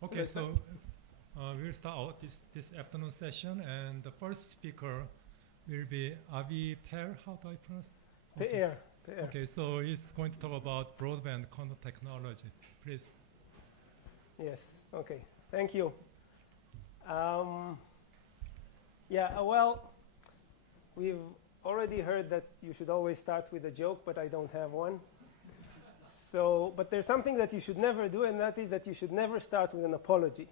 Okay, so we'll start out this afternoon session, and the first speaker will be Aviv. How do I pronounce? Pe'er. Okay, so he's going to talk about broadband quantum technology. Please. Yes. Okay. Thank you. Yeah. Well, we've already heard that you should always start with a joke, but I don't have one. So, but there's something that you should never do, and that is that you should never start with an apology.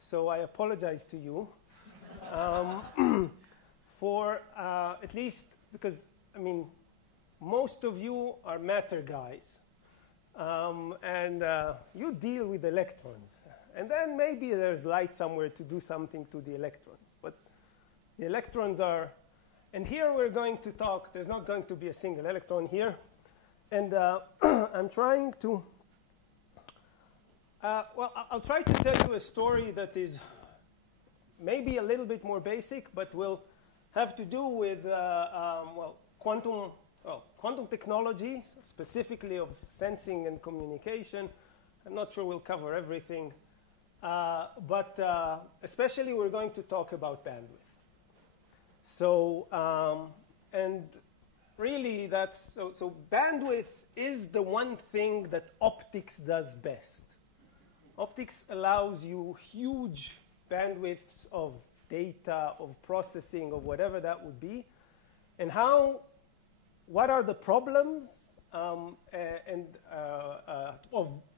So I apologize to you for at least because, I mean, most of you are matter guys, and you deal with electrons. And then maybe there's light somewhere to do something to the electrons. But the electrons are, and here we're going to talk, there's not going to be a single electron here. And I'm trying to, well, I'll try to tell you a story that is maybe a little bit more basic, but will have to do with, well, quantum technology, specifically of sensing and communication. I'm not sure we'll cover everything, but especially we're going to talk about bandwidth. So, and really, that's so bandwidth is the one thing that optics does best. Optics allows you huge bandwidths of data, of processing, of whatever that would be. And what are the problems of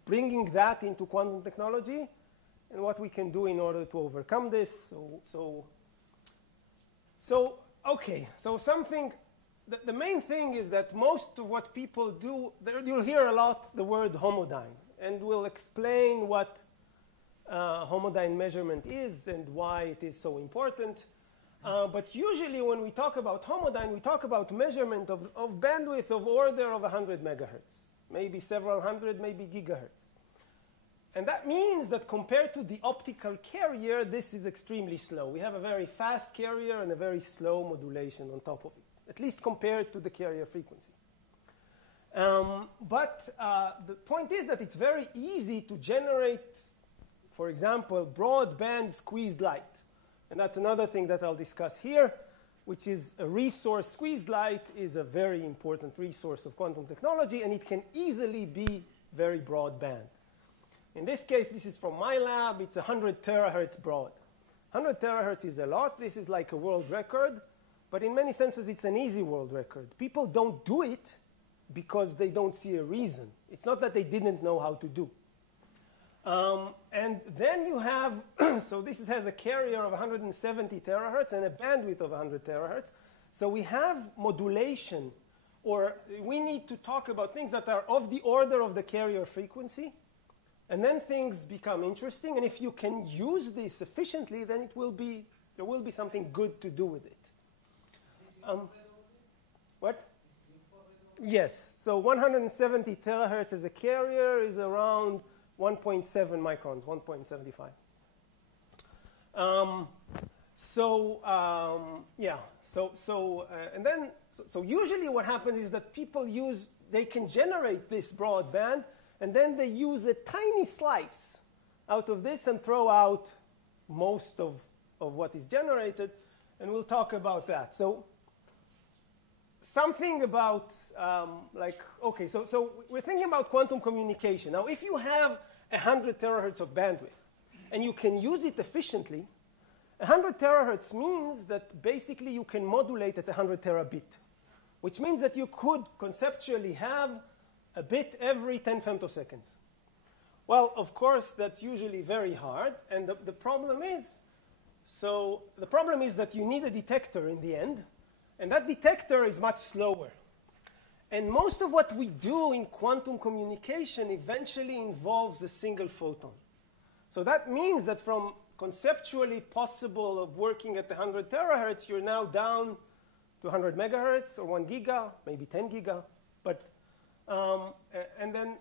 bringing that into quantum technology, and what we can do in order to overcome this. Okay, so something. The main thing is that most of what people do, you'll hear a lot the word homodyne, and we'll explain what homodyne measurement is and why it is so important. But usually when we talk about homodyne, we talk about measurement of bandwidth of order of 100 megahertz, maybe several hundred, maybe gigahertz. And that means that compared to the optical carrier, this is extremely slow. We have a very fast carrier and a very slow modulation on top of it, at least compared to the carrier frequency. But the point is that it's very easy to generate, for example, broadband squeezed light. And that's another thing that I'll discuss here, which is a resource. Squeezed light is a very important resource of quantum technology, and it can easily be very broadband. In this case, this is from my lab. It's 100 terahertz broad. 100 terahertz is a lot. This is like a world record. But in many senses, it's an easy world record. People don't do it because they don't see a reason. It's not that they didn't know how to do. And then you have, so this has a carrier of 170 terahertz and a bandwidth of 100 terahertz. So we have modulation, or we need to talk about things that are of the order of the carrier frequency. And then things become interesting. And if you can use this efficiently, then there will be something good to do with it. What? Yes. So 170 terahertz as a carrier is around 1.7 microns, 1.75. Yeah. And then, so usually what happens is that people they can generate this broadband, and then they use a tiny slice out of this and throw out most of what is generated, and we'll talk about that. So something about, okay, so we're thinking about quantum communication. Now, if you have 100 terahertz of bandwidth, and you can use it efficiently, 100 terahertz means that basically you can modulate at 100 terabit, which means that you could conceptually have a bit every 10 femtoseconds. Well, of course, that's usually very hard, and the problem is that you need a detector in the end, and that detector is much slower. And most of what we do in quantum communication eventually involves a single photon. So that means that from conceptually possible of working at 100 terahertz, you're now down to 100 megahertz or 1 giga, maybe 10 giga. But, and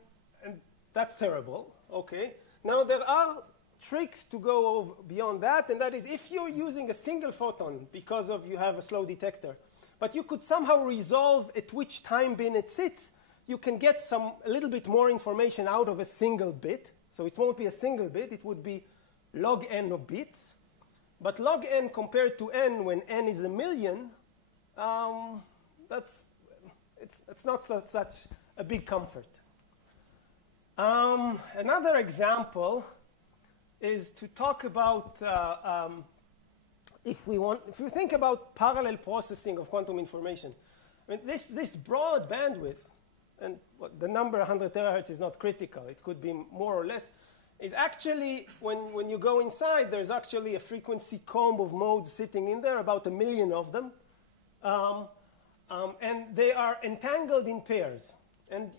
that's terrible. Okay. Now there are tricks to go beyond that, and that is if you're using a single photon because you have a slow detector, but you could somehow resolve at which time bin it sits, you can get a little bit more information out of a single bit. So it won't be a single bit. It would be log n of bits. But log n compared to n when n is 1,000,000, it's not such a big comfort. Another example is to talk about if you think about parallel processing of quantum information. I mean, this broad bandwidth, and the number 100 terahertz is not critical. It could be more or less. Is actually, when you go inside, there's actually a frequency comb of modes sitting in there, about 1,000,000 of them. And they are entangled in pairs. And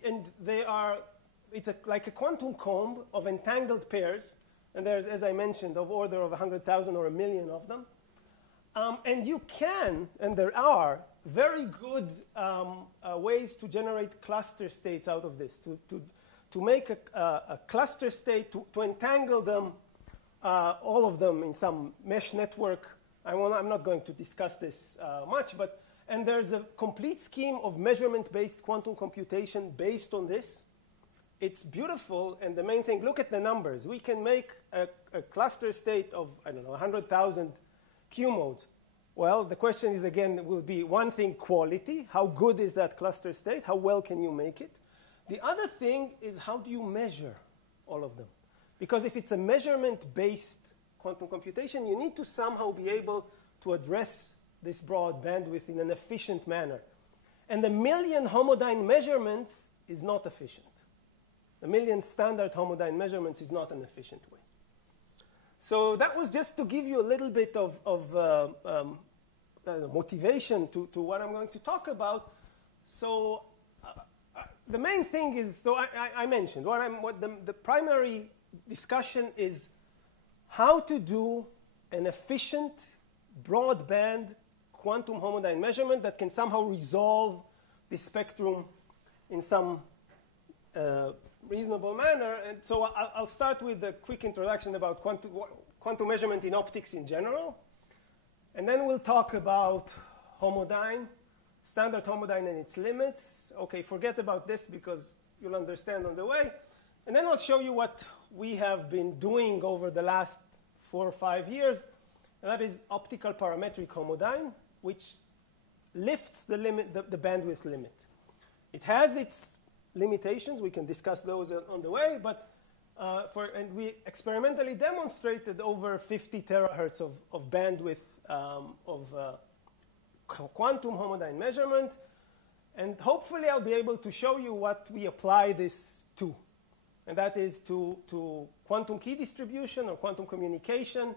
it's like a quantum comb of entangled pairs. And there's, as I mentioned, of order of 100,000 or 1,000,000 of them. And you can, and there are, very good ways to generate cluster states out of this, to make a cluster state, to entangle them, all of them in some mesh network. I'm not going to discuss this much, and there's a complete scheme of measurement-based quantum computation based on this. It's beautiful, and the main thing, look at the numbers. We can make a cluster state of, 100,000 Q modes. Well, the question is, again, will be one thing, quality. How good is that cluster state? How well can you make it? The other thing is, how do you measure all of them? Because if it's a measurement-based quantum computation, you need to somehow be able to address this broad bandwidth in an efficient manner. And 1,000,000 homodyne measurements is not efficient. 1,000,000 standard homodyne measurements is not an efficient way. So that was just to give you a little bit of motivation to what I'm going to talk about. So the main thing is, so I mentioned, the primary discussion is how to do an efficient broadband quantum homodyne measurement that can somehow resolve the spectrum in some reasonable manner. And so I'll start with a quick introduction about quantum measurement in optics in general. And then we'll talk about homodyne, standard homodyne and its limits. Okay, forget about this because you'll understand on the way. And then I'll show you what we have been doing over the last 4 or 5 years. And that is optical parametric homodyne, which lifts the limit, the bandwidth limit. It has its limitations. We can discuss those on the way, but and we experimentally demonstrated over 50 terahertz of bandwidth of quantum homodyne measurement, and hopefully I'll be able to show you what we apply this to, and that is to quantum key distribution or quantum communication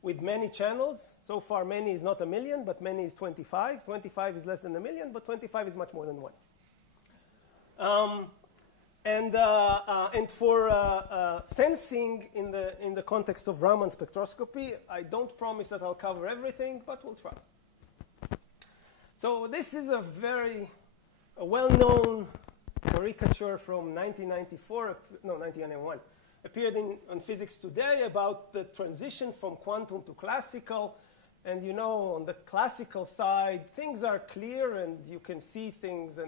with many channels. So far, many is not 1,000,000, but many is 25. 25 is less than 1,000,000, but 25 is much more than 1. And for sensing in the context of Raman spectroscopy, I don't promise that I'll cover everything, but we'll try. So this is a very well-known caricature from 1991, appeared on Physics Today about the transition from quantum to classical. And you know, on the classical side, things are clear and you can see things.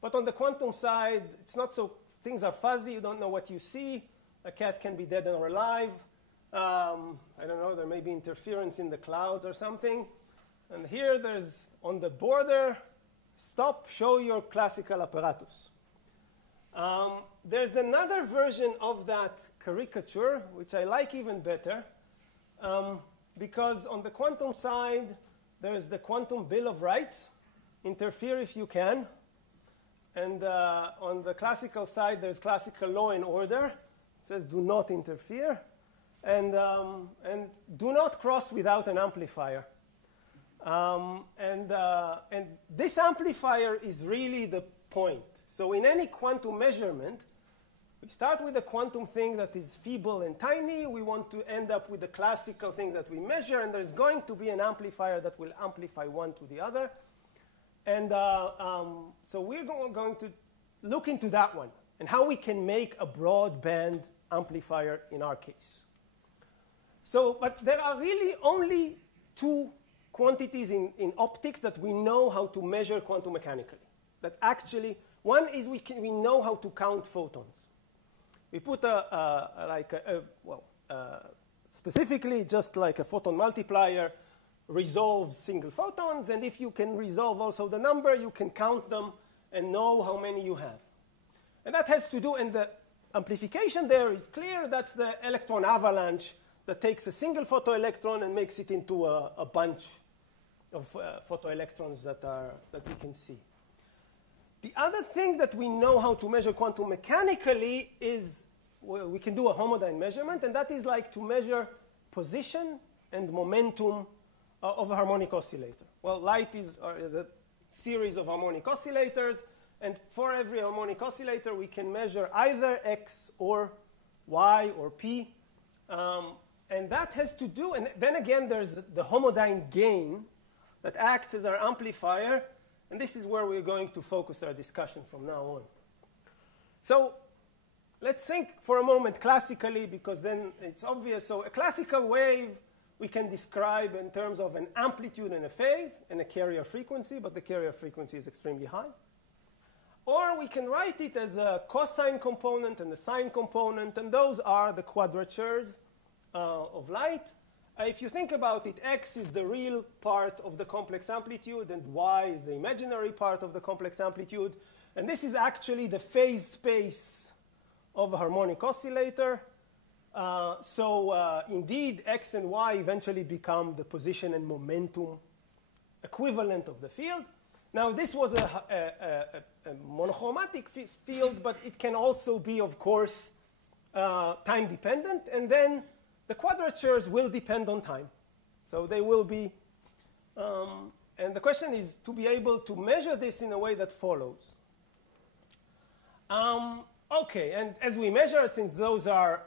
But on the quantum side, it's not so. Things are fuzzy. You don't know what you see. A cat can be dead or alive. I don't know. There may be interference in the clouds or something. And here there's, on the border, stop, show your classical apparatus. There's another version of that caricature, which I like even better, because on the quantum side, there's the quantum Bill of Rights, interfere if you can. And on the classical side, there's classical law and order. It says do not interfere. And do not cross without an amplifier. And this amplifier is really the point. So in any quantum measurement, we start with a quantum thing that is feeble and tiny. We want to end up with the classical thing that we measure. And there's going to be an amplifier that will amplify one to the other. And so we're going to look into that one and how we can make a broadband amplifier in our case. So, but there are really only two quantities in optics that we know how to measure quantum mechanically. That actually, one is we know how to count photons. We put specifically just like a photon multiplier resolves single photons, and if you can resolve also the number, you can count them and know how many you have. And that has to do, and the amplification there is clear. That's the electron avalanche that takes a single photoelectron and makes it into a bunch of photoelectrons that we can see. The other thing that we know how to measure quantum mechanically is, well, we can do a homodyne measurement, and that is like to measure position and momentum of a harmonic oscillator. Well, light is a series of harmonic oscillators, and for every harmonic oscillator, we can measure either x or y or p. And that has to do, and then again, there's the homodyne gain that acts as our amplifier, and this is where we're going to focus our discussion from now on. So let's think for a moment classically, because then it's obvious. So a classical wave we can describe in terms of an amplitude and a phase and a carrier frequency, but the carrier frequency is extremely high. Or we can write it as a cosine component and a sine component, and those are the quadratures of light. If you think about it, x is the real part of the complex amplitude, and y is the imaginary part of the complex amplitude. And this is actually the phase space of a harmonic oscillator. Indeed, x and y eventually become the position and momentum equivalent of the field. Now, this was a monochromatic field, but it can also be, of course, time dependent. And then the quadratures will depend on time. So they will be, and the question is to be able to measure this in a way that follows. Okay, and as we measure it, since those are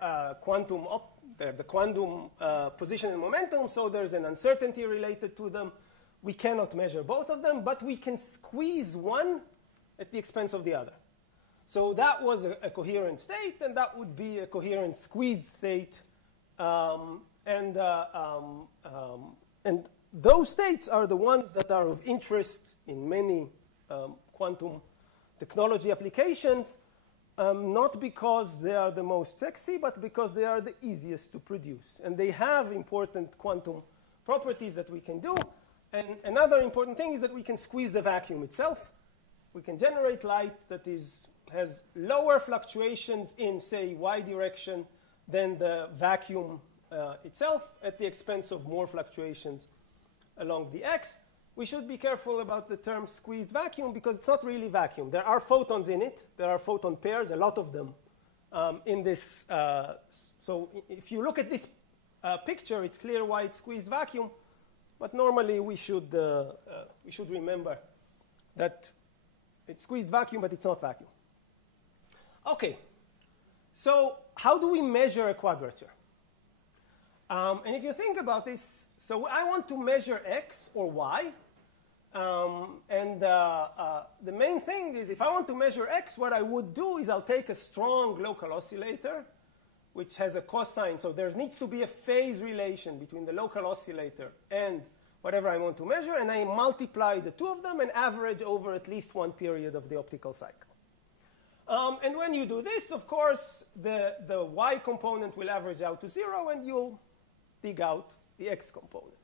the quantum position and momentum, so there's an uncertainty related to them. We cannot measure both of them, but we can squeeze one at the expense of the other. So that was a coherent state, and that would be a coherent squeezed state. And those states are the ones that are of interest in many quantum technology applications, not because they are the most sexy, but because they are the easiest to produce. And they have important quantum properties that we can do. And another important thing is that we can squeeze the vacuum itself. We can generate light that has lower fluctuations in, say, y direction than the vacuum itself, at the expense of more fluctuations along the x. We should be careful about the term squeezed vacuum, because it's not really vacuum. There are photons in it. There are photon pairs, a lot of them in this. So if you look at this picture, it's clear why it's squeezed vacuum. But normally we should remember that it's squeezed vacuum, but it's not vacuum. Okay, so how do we measure a quadrature? And if you think about this, so I want to measure x or y. The main thing is, if I want to measure x, what I would do is I'll take a strong local oscillator, which has a cosine. So there needs to be a phase relation between the local oscillator and whatever I want to measure, and I multiply the two of them and average over at least one period of the optical cycle. And when you do this, of course, the y component will average out to 0, and you'll dig out the x component.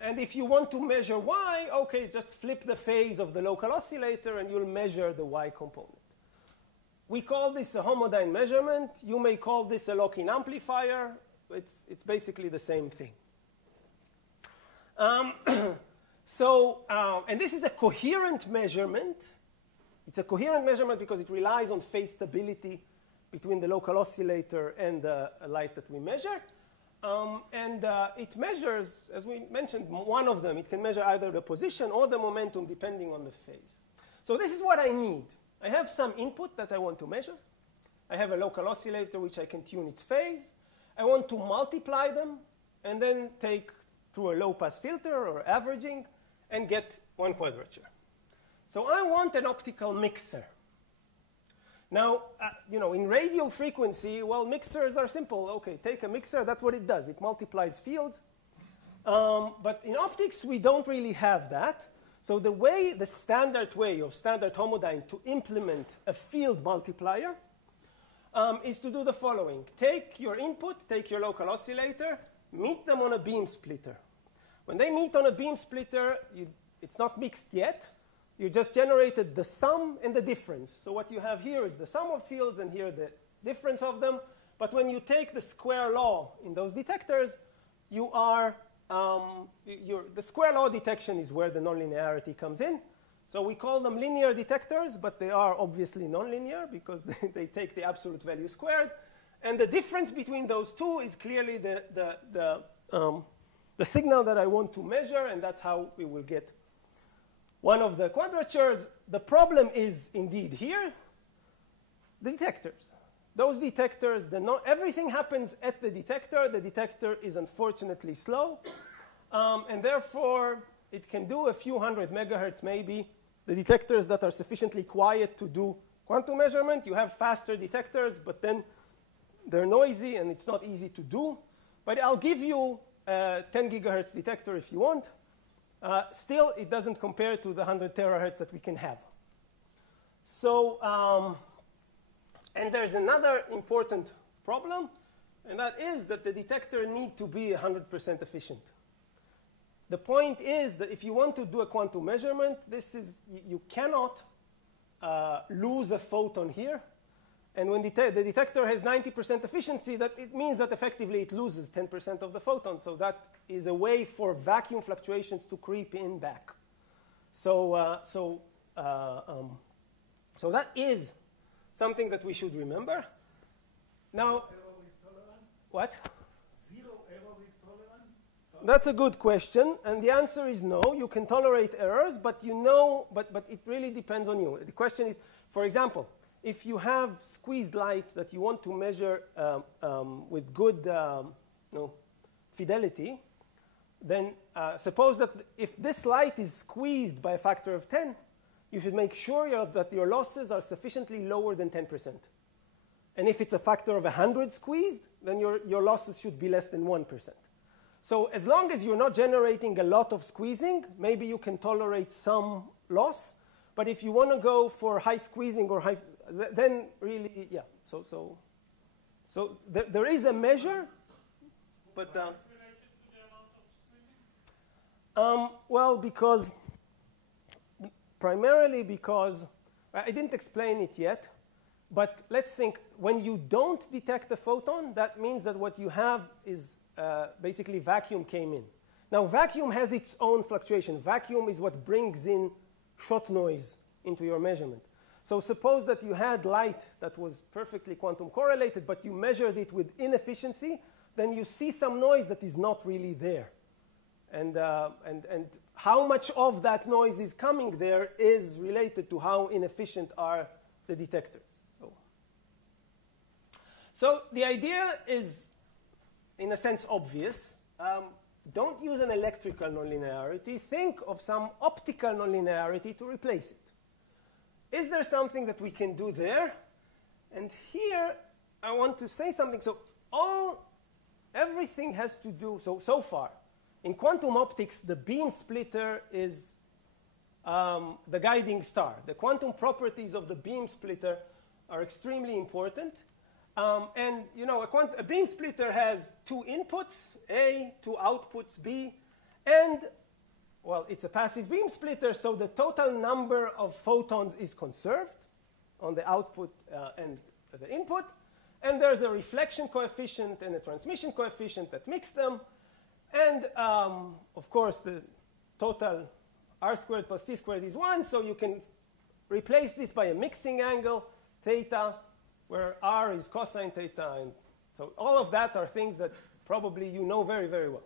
And if you want to measure y, okay, just flip the phase of the local oscillator, and you'll measure the y component. We call this a homodyne measurement. You may call this a lock-in amplifier. It's basically the same thing. And this is a coherent measurement. It's a coherent measurement because it relies on phase stability between the local oscillator and the light that we measure. It measures, as we mentioned, one of them. It can measure either the position or the momentum depending on the phase. So this is what I need. I have some input that I want to measure. I have a local oscillator which I can tune its phase. I want to multiply them and then take through a low-pass filter or averaging and get one quadrature. So I want an optical mixer. Now, in radio frequency, well, mixers are simple. Okay, take a mixer. That's what it does. It multiplies fields. But in optics, we don't really have that. So the standard way of standard homodyne to implement a field multiplier is to do the following. Take your input, take your local oscillator, meet them on a beam splitter. When they meet on a beam splitter, it's not mixed yet. You just generated the sum and the difference. So what you have here is the sum of fields and here the difference of them. But when you take the square law in those detectors, you are, the square law detection is where the nonlinearity comes in. So we call them linear detectors, but they are obviously nonlinear because they take the absolute value squared. And the difference between those two is clearly the signal that I want to measure, and that's how we will get one of the quadratures. The problem is indeed here, the detectors. Those detectors, everything happens at the detector. The detector is unfortunately slow, and therefore it can do a few hundred megahertz maybe. The detectors that are sufficiently quiet to do quantum measurement, you have faster detectors, but then they're noisy and it's not easy to do. But I'll give you a 10 gigahertz detector if you want. Still, it doesn't compare to the 100 terahertz that we can have. So, and there's another important problem, and that is that the detector needs to be 100% efficient. The point is that if you want to do a quantum measurement, you cannot lose a photon here. And when the detector has 90% efficiency, it means that effectively it loses 10% of the photon. So that is a way for vacuum fluctuations to creep in back. So that is something that we should remember. Now, what? Zero error is tolerant? That's a good question, and the answer is no. You can tolerate errors, but but it really depends on you. The question is, for example, if you have squeezed light that you want to measure with good fidelity, then suppose that if this light is squeezed by a factor of 10, you should make sure that your losses are sufficiently lower than 10%. And if it's a factor of 100 squeezed, then your losses should be less than 1%. So as long as you're not generating a lot of squeezing, maybe you can tolerate some loss. But if you want to go for high squeezing or high, then really, yeah. So there is a measure, but well, primarily because I didn't explain it yet. But let's think, when you don't detect a photon, that means that what you have is basically vacuum came in. Now, vacuum has its own fluctuation. Vacuum is what brings in shot noise into your measurement. So suppose that you had light that was perfectly quantum correlated, but you measured it with inefficiency, then you see some noise that is not really there. And how much of that noise is coming there is related to how inefficient are the detectors. So the idea is, in a sense, obvious. Don't use an electrical nonlinearity. Think of some optical nonlinearity to replace it. Is there something that we can do there? And here, I want to say something. So everything has to do, so far, in quantum optics, the beam splitter is the guiding star. The quantum properties of the beam splitter are extremely important. And, you know, a beam splitter has two inputs, A, two outputs, B, and, well, it's a passive beam splitter, so the total number of photons is conserved on the output and the input. And there's a reflection coefficient and a transmission coefficient that mix them. And, of course, the total R squared plus T squared is 1, so you can replace this by a mixing angle, theta, where R is cosine theta. And so all of that are things that probably you know very, very well.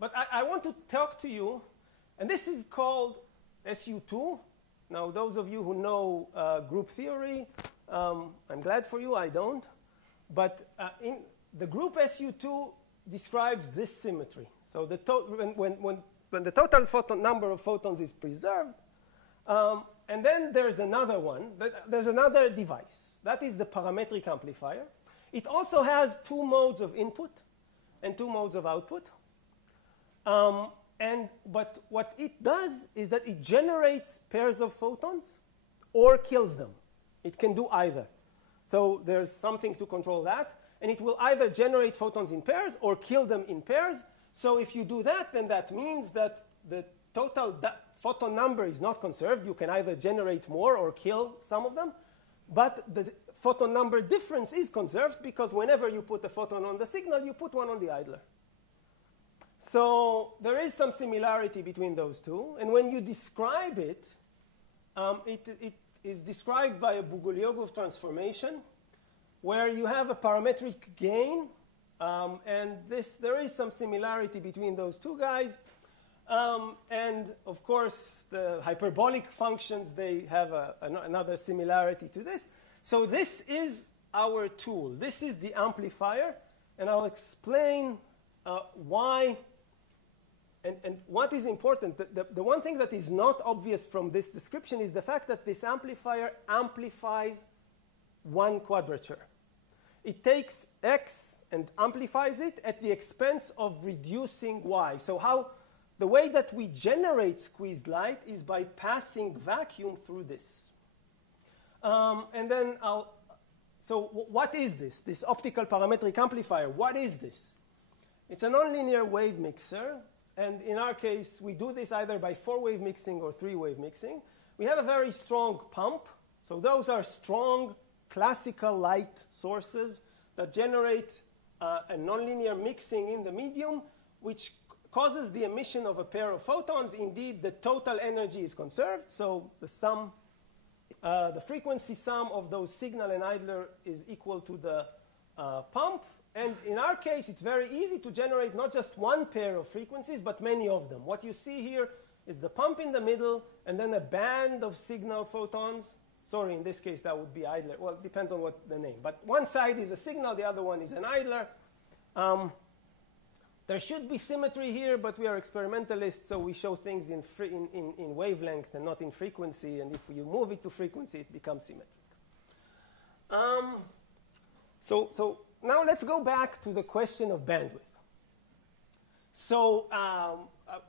But I want to talk to you, and this is called SU2. Now, those of you who know group theory, I'm glad for you, I don't. But in the group SU2 describes this symmetry. So when the total number of photons is preserved, and then there's another one. There's another device. That is the parametric amplifier. It also has two modes of input and two modes of output. And But what it does is that it generates pairs of photons or kills them. It can do either. So there's something to control that. And it will either generate photons in pairs or kill them in pairs. So if you do that, then that means that the total photon number is not conserved. You can either generate more or kill some of them. But the photon number difference is conserved because whenever you put a photon on the signal, you put one on the idler. So there is some similarity between those two. And when you describe it, it is described by a Bogoliogov transformation where you have a parametric gain. And there is some similarity between those two guys. And, of course, the hyperbolic functions, they have another similarity to this. So this is our tool. This is the amplifier. And I'll explain why and what is important. The one thing that is not obvious from this description is the fact that this amplifier amplifies one quadrature. It takes X and amplifies it at the expense of reducing Y. So the way that we generate squeezed light is by passing vacuum through this. And then so what is this? This optical parametric amplifier, what is this? It's a nonlinear wave mixer. And in our case, we do this either by 4-wave mixing or 3-wave mixing. We have a very strong pump. So those are strong classical light sources that generate a nonlinear mixing in the medium, which causes the emission of a pair of photons. Indeed, the total energy is conserved. So the frequency sum of those signal and idler is equal to the pump. And in our case, it's very easy to generate not just one pair of frequencies, but many of them. What you see here is the pump in the middle, and then a band of signal photons. Sorry, in this case, that would be idler. Well, it depends on what the name. But one side is a signal, the other one is an idler. There should be symmetry here, but we are experimentalists, so we show things in wavelength and not in frequency. And if you move it to frequency, it becomes symmetric. So now let's go back to the question of bandwidth. So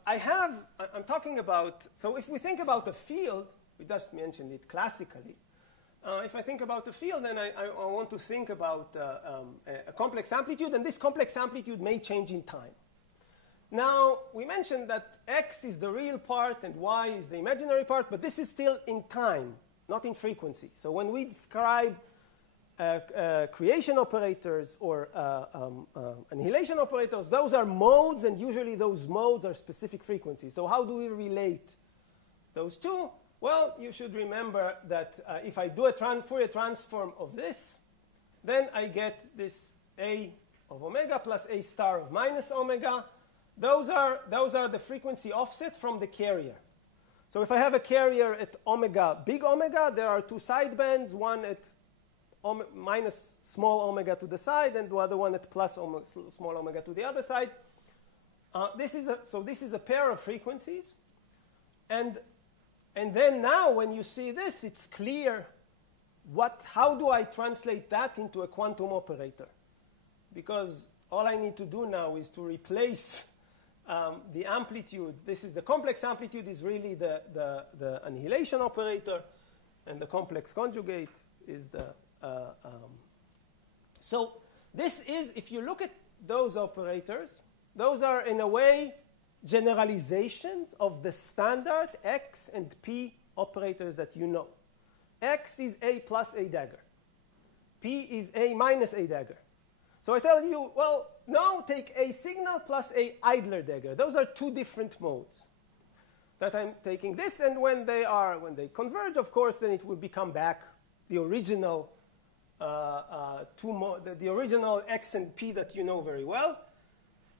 I'm talking about, so if we think about a field, we just mentioned it classically. If I think about a field, then I want to think about a complex amplitude, and this complex amplitude may change in time. Now, we mentioned that X is the real part and Y is the imaginary part, but this is still in time, not in frequency. So when we describe creation operators or annihilation operators, those are modes, and usually those modes are specific frequencies. So how do we relate those two? Well, you should remember that if I do a Fourier transform of this, then I get this A of omega plus A star of minus omega. Those are the frequency offset from the carrier. So if I have a carrier at omega, big omega, there are two sidebands, one at minus small omega to the side, and the other one at plus small omega to the other side. This is a pair of frequencies. And then now when you see this, it's clear how do I translate that into a quantum operator? Because all I need to do now is to replace the amplitude. This is the complex amplitude is really the annihilation operator, and the complex conjugate is the so this is, if you look at those operators, those are in a way generalizations of the standard X and P operators that you know. X is A plus A dagger. P is A minus A dagger. So I tell you, well, now take A signal plus A idler dagger. Those are two different modes that I'm taking this, and when they converge, of course, then it will become back the original the original X and P that you know very well.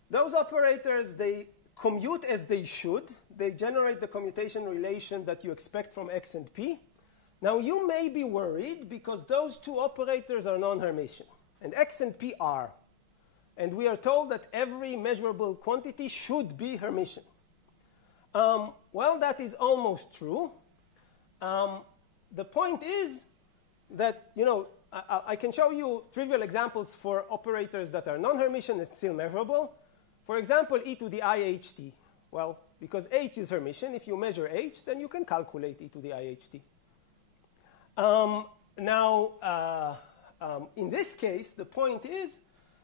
Those operators, they commute as they should. They generate the commutation relation that you expect from X and P. Now, you may be worried because those two operators are non-Hermitian, and X and P are. And we are told that every measurable quantity should be Hermitian. Well, that is almost true. The point is that, I can show you trivial examples for operators that are non-Hermitian and still measurable. For example, e to the IHT. Well, because H is Hermitian, if you measure H, then you can calculate e to the IHT. In this case, the point is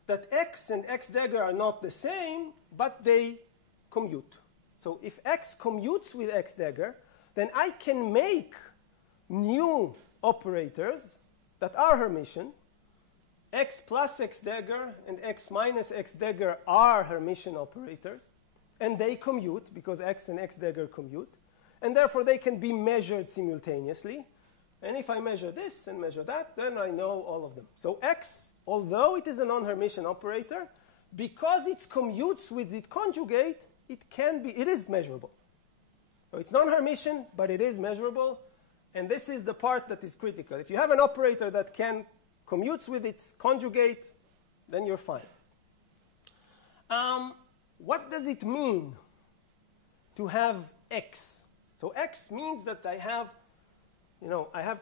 that x and x dagger are not the same, but they commute. So if x commutes with x dagger, then I can make new operators that are Hermitian. X plus x dagger and x minus x dagger are Hermitian operators, and they commute because x and x dagger commute, and therefore they can be measured simultaneously. And if I measure this and measure that, then I know all of them. So x, although it is a non-Hermitian operator, because it commutes with its conjugate, it is measurable. So it's non-Hermitian, but it is measurable. And this is the part that is critical. If you have an operator that commutes with its conjugate, then you're fine. What does it mean to have x? So x means that I have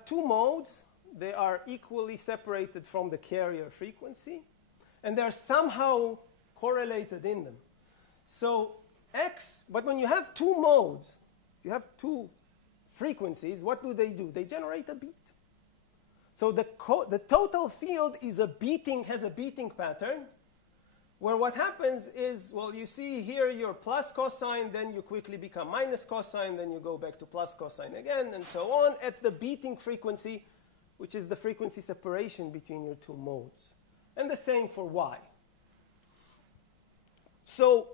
two modes. They are equally separated from the carrier frequency, and they're somehow correlated in them. So x, but when you have two modes, you have two frequencies, what do? They generate a beat. So the total field has a beating pattern, where what happens is, well, you see here your plus cosine, then you quickly become minus cosine, then you go back to plus cosine again, and so on at the beating frequency, which is the frequency separation between your two modes. And the same for y. So,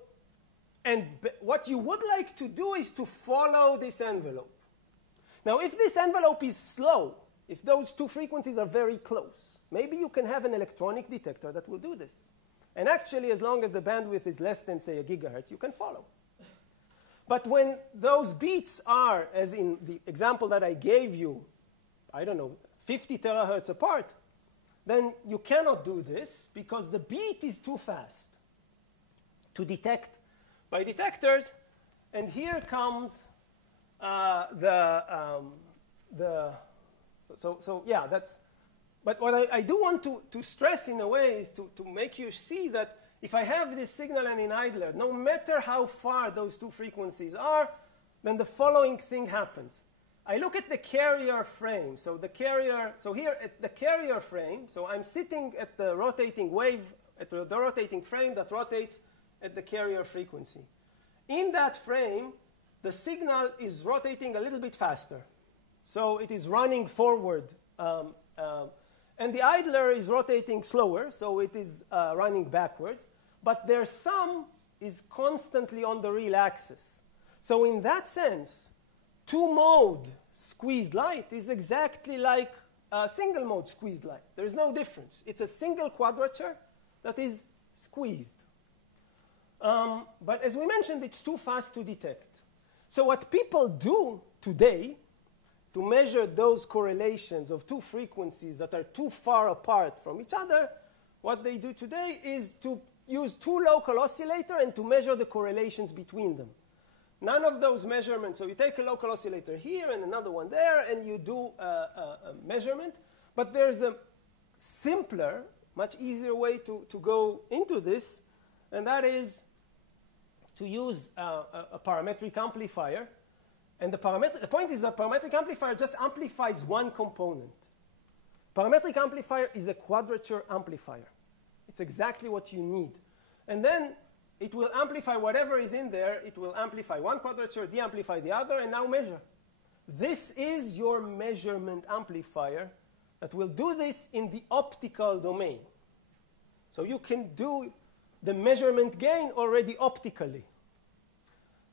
and what you would like to do is to follow this envelope. Now, if this envelope is slow, if those two frequencies are very close, maybe you can have an electronic detector that will do this. And actually, as long as the bandwidth is less than, say, a gigahertz, you can follow. But when those beats are, as in the example that I gave you, 50 terahertz apart, then you cannot do this because the beat is too fast to detect by detectors. And here comes But what I do want to stress in a way is to make you see that if I have this signal and in idler, no matter how far those two frequencies are, then the following thing happens. I look at the carrier frame. So here at the carrier frame, so I'm sitting at the rotating wave, at the rotating frame that rotates at the carrier frequency. In that frame, the signal is rotating a little bit faster. So it is running forward. And the idler is rotating slower, so it is running backwards. But their sum is constantly on the real axis. So in that sense, two-mode squeezed light is exactly like a single-mode squeezed light. There's no difference. It's a single quadrature that is squeezed. But as we mentioned, it's too fast to detect. So what people do today to measure those correlations of two frequencies that are too far apart from each other, what they do today is to use two local oscillators and to measure the correlations between them. None of those measurements, so you take a local oscillator here and another one there, and you do a measurement. But there's a simpler, much easier way to go into this, and that is to use a parametric amplifier. And the point is that parametric amplifier just amplifies one component. Parametric amplifier is a quadrature amplifier. It's exactly what you need. And then it will amplify whatever is in there. It will amplify one quadrature, de-amplify the other, and now measure. This is your measurement amplifier that will do this in the optical domain. So you can do the measurement gain already optically.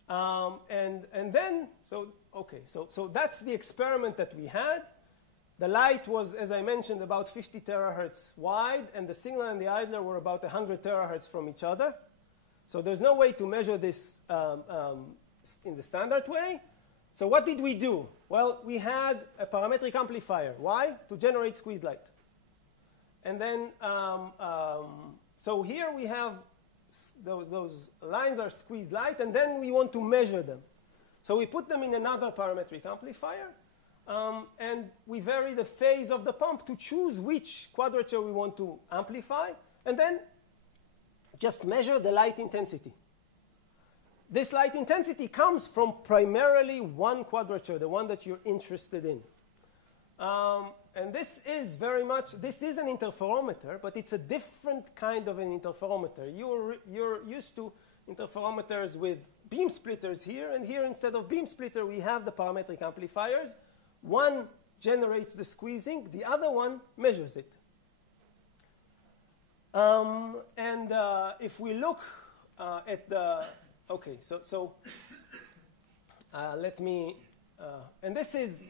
And then, so that's the experiment that we had. The light was, as I mentioned, about 50 terahertz wide, and the signal and the idler were about 100 terahertz from each other. So there's no way to measure this in the standard way. So what did we do? Well, we had a parametric amplifier. Why? To generate squeezed light. And then, so here we have those lines are squeezed light, and then we want to measure them. So we put them in another parametric amplifier, and we vary the phase of the pump to choose which quadrature we want to amplify, and then just measure the light intensity. this light intensity comes from primarily one quadrature, the one that you're interested in. And this is very much, this is an interferometer, but it's a different kind of an interferometer. You're used to interferometers with beam splitters here, and here instead of beam splitter we have the parametric amplifiers. One generates the squeezing, the other one measures it. If we look at the, okay, let me, and this is,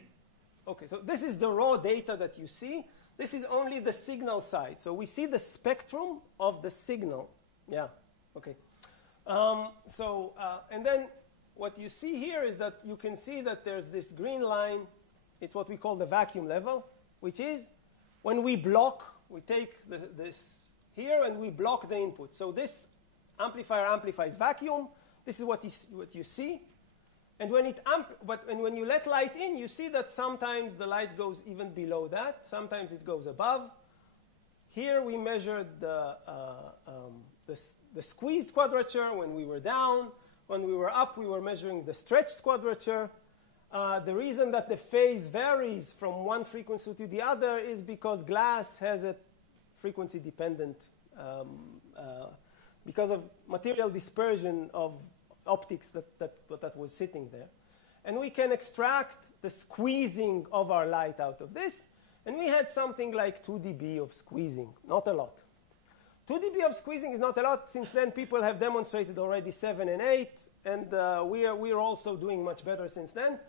okay, so this is the raw data that you see. This is only the signal side. So we see the spectrum of the signal. Yeah, okay. And then what you see here is that you can see that there's this green line. It's what we call the vacuum level, which is when we block, we take this here and we block the input. So this amplifier amplifies vacuum. This is what you see. And when when you let light in, you see that sometimes the light goes even below that. Sometimes it goes above. Here we measured the squeezed quadrature when we were down. When we were up, we were measuring the stretched quadrature. The reason that the phase varies from one frequency to the other is because glass has a frequency dependent, because of material dispersion of optics that was sitting there. And we can extract the squeezing of our light out of this. And we had something like 2 dB of squeezing, not a lot. 2 dB of squeezing is not a lot. Since then, people have demonstrated already 7 and 8. And we are also doing much better since then.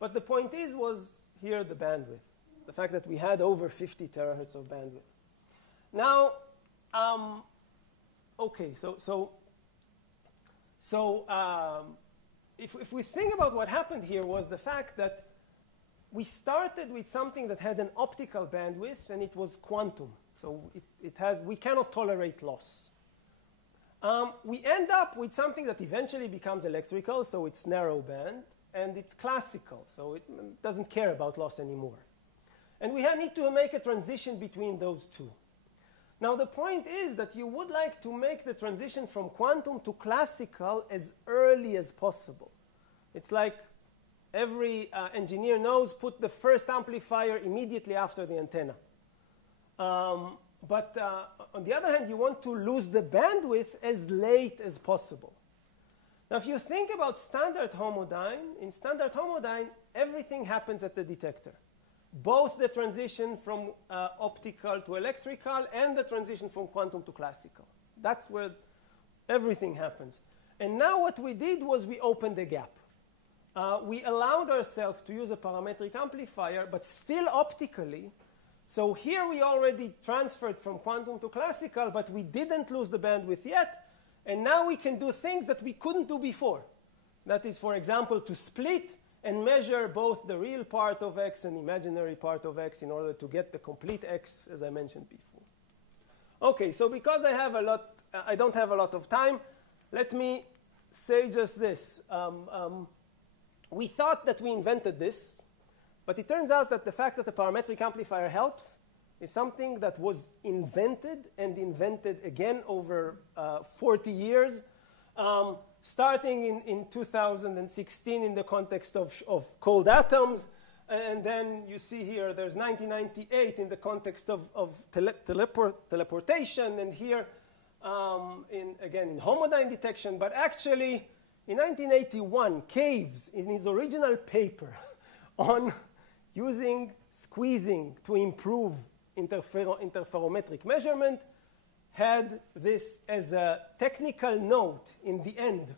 But the point was here the bandwidth, the fact that we had over 50 terahertz of bandwidth. Now, okay, if we think about what happened here was the fact that we started with something that had an optical bandwidth, and it was quantum. So we cannot tolerate loss. We end up with something that eventually becomes electrical, so it's narrow band, and it's classical, so it doesn't care about loss anymore. And we need to make a transition between those two. Now, the point is that you would like to make the transition from quantum to classical as early as possible. It's like every engineer knows, put the first amplifier immediately after the antenna. But on the other hand, you want to lose the bandwidth as late as possible. Now, if you think about standard homodyne, in standard homodyne, everything happens at the detector. Both the transition from optical to electrical and the transition from quantum to classical. That's where everything happens. And now what we did was we opened a gap. We allowed ourselves to use a parametric amplifier, but still optically. So here we already transferred from quantum to classical, but we didn't lose the bandwidth yet. And now we can do things that we couldn't do before. That is, for example, to split and measure both the real part of X and imaginary part of X in order to get the complete X, as I mentioned before. Okay, so because I don't have a lot of time, let me say just this. We thought that we invented this, but it turns out that the fact that the parametric amplifier helps is something that was invented and invented again over 40 years, starting in 2016 in the context of cold atoms. And then you see here there's 1998 in the context of teleportation, and here again in homodyne detection. But actually, in 1981, Caves, in his original paper on using squeezing to improve interferometric measurement, had this as a technical note in the end.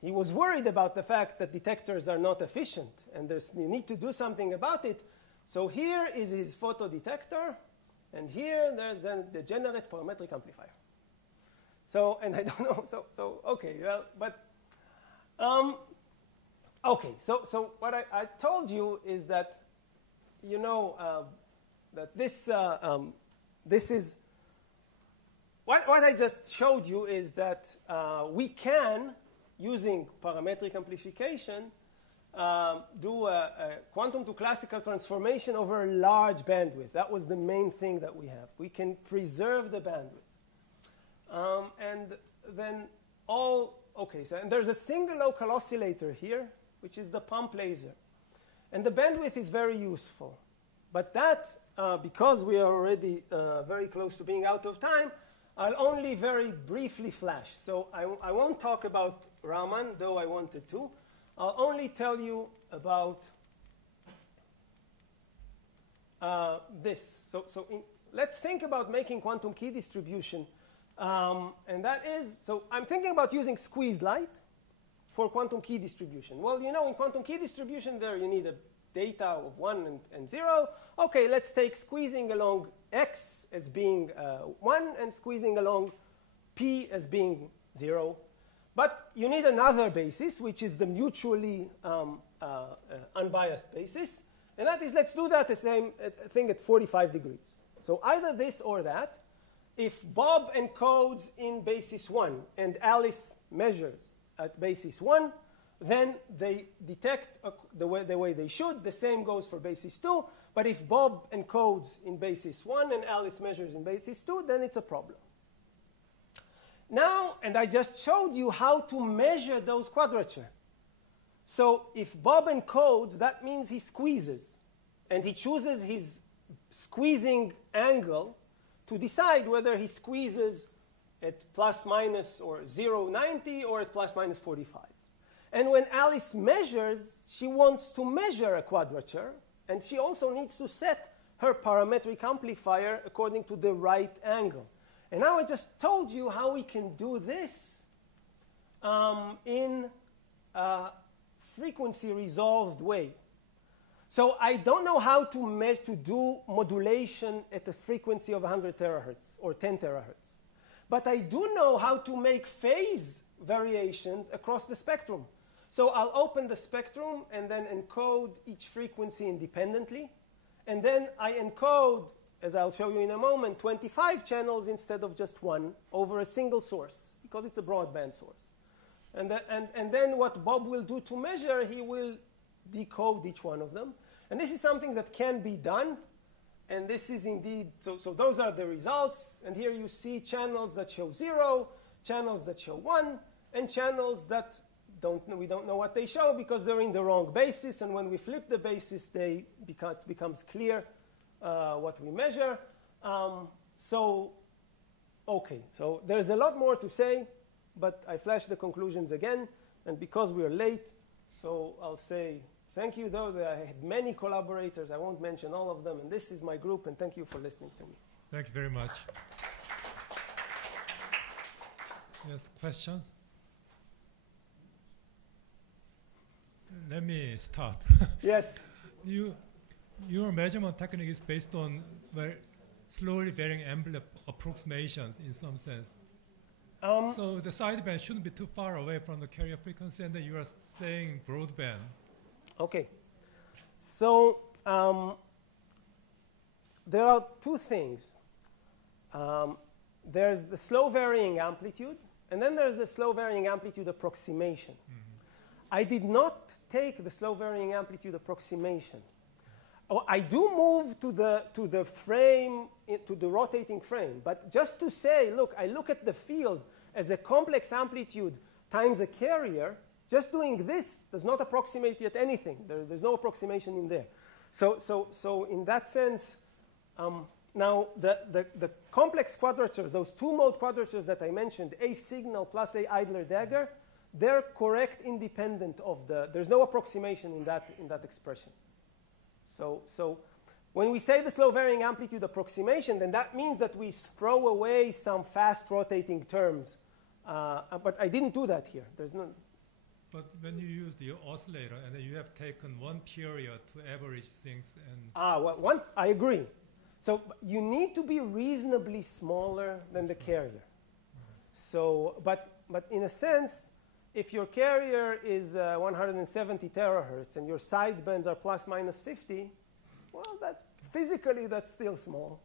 He was worried about the fact that detectors are not efficient, and you need to do something about it. So here is his photo detector, and here there's the degenerate parametric amplifier. So, and I don't know, so okay, well, but, okay, so what I told you is that, you know, that this is, what I just showed you is that we can, using parametric amplification, do a quantum to classical transformation over a large bandwidth. That was the main thing that we have. We can preserve the bandwidth. And then all okay, so and there's a single local oscillator here, which is the pump laser. And the bandwidth is very useful. But that, because we are already very close to being out of time, I'll only very briefly flash. So I won't talk about Raman, though I wanted to. I'll only tell you about this. So let's think about making quantum key distribution. And that is, so I'm thinking about using squeezed light for quantum key distribution. Well, you know, in quantum key distribution there you need a data of 1 and 0. Okay, let's take squeezing along x as being 1 and squeezing along p as being 0. But you need another basis, which is the mutually unbiased basis. And that is, let's do that the same thing at 45 degrees. So either this or that. If Bob encodes in basis 1 and Alice measures at basis 1, then they detect the way they should. The same goes for basis 2. But if Bob encodes in basis 1 and Alice measures in basis 2, then it's a problem. Now, and I just showed you how to measure those quadrature. So if Bob encodes, that means he squeezes. And he chooses his squeezing angle to decide whether he squeezes at plus minus or 0.90 or at plus minus 45. And when Alice measures, she wants to measure a quadrature, and she also needs to set her parametric amplifier according to the right angle. And now I just told you how we can do this in a frequency resolved way. So I don't know how to do modulation at a frequency of 100 terahertz or 10 terahertz. But I do know how to make phase variations across the spectrum. So I'll open the spectrum and then encode each frequency independently. And then I encode, as I'll show you in a moment, 25 channels instead of just one over a single source, because it's a broadband source. And then what Bob will do to measure, he will decode each one of them. And this is something that can be done. And this is indeed, so those are the results. And here you see channels that show 0, channels that show 1, and channels that we don't know what they show because they're in the wrong basis. And when we flip the basis, it becomes clear what we measure. Okay, so there's a lot more to say, but I flashed the conclusions again. And because we are late, so I'll say thank you, though. I had many collaborators. I won't mention all of them. And this is my group, and thank you for listening to me. Thank you very much. Yes, question? Let me start. Yes. Your measurement technique is based on very slowly varying envelope approximations in some sense. So the sideband shouldn't be too far away from the carrier frequency, and then you are saying broadband. Okay. So there are two things. There's the slow varying amplitude, and then there's the slow varying amplitude approximation. Mm-hmm. I did not take the slow varying amplitude approximation. I do move to the frame, to the rotating frame, but just to say, look, I look at the field as a complex amplitude times a carrier. Just doing this does not approximate yet anything. There's no approximation in there. So in that sense, now the complex quadratures, those two-mode quadratures that I mentioned, A signal plus A idler dagger, they're correct independent of there's no approximation in that expression. So when we say the slow varying amplitude approximation, then that means that we throw away some fast rotating terms. But I didn't do that here. There's none. But when you use the oscillator, and then you have taken one period to average things, and I agree. So you need to be reasonably smaller than the carrier. So, but in a sense, if your carrier is 170 terahertz and your sidebands are plus minus 50, well, physically that's still small.